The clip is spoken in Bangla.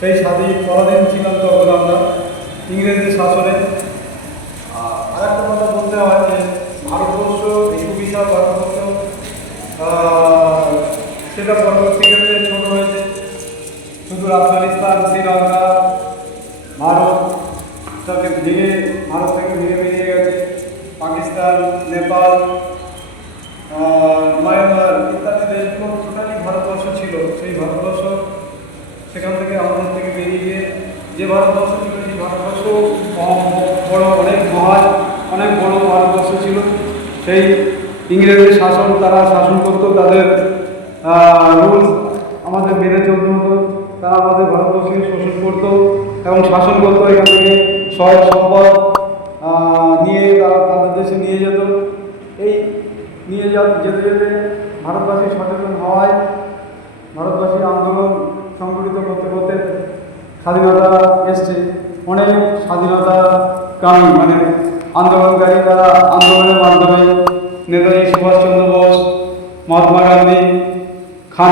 সেই পরাধীন ছিলাম তখন আমরা ইংরেজদের শাসনে। আর একটা কথা বলতে হয় যে ভারতবর্ষ একটু বিশাল ভারতবর্ষ, সেটা পরবর্তী ক্ষেত্রে ছোট হয়েছে। শুধু আফগানিস্তান, শ্রীলঙ্কা, ভারত ভারত থেকে ভেঙে বেরিয়ে গেছে। পাকিস্তান, নেপাল, মায়ানমার ইত্যাদি দেশগুলো টোটালি ভারতবর্ষ ছিল। সেই ভারতবর্ষ সেখান থেকে আমাদের থেকে বেরিয়ে গিয়ে যে ভারতবর্ষ ছিল সেই ভারতবর্ষ বড় অনেক বড় ভারতবর্ষ ছিল। সেই ইংরেজের শাসন, তারা শাসন করতো, তাদের রুলস আমাদের মেনে চলতে হতো। তারা আমাদের ভারতবর্ষকে শোষণ করতো এবং শাসন করতো। এখান থেকে সহায় সম্পদ নিয়ে তারা তাদের দেশে নিয়ে যেত। এই নিয়ে যেতে যেতে ভারতবাসী সচেতন হওয়ায়, ভারতবাসী আন্দোলন সংগঠিত করতে করতে স্বাধীনতা এসছে। অনেক স্বাধীনতা কামী মানে আন্দোলনকারী, তারা আন্দোলনের মাধ্যমে নেতাজি সুভাষচন্দ্র বোস, মহাত্মা গান্ধী, খান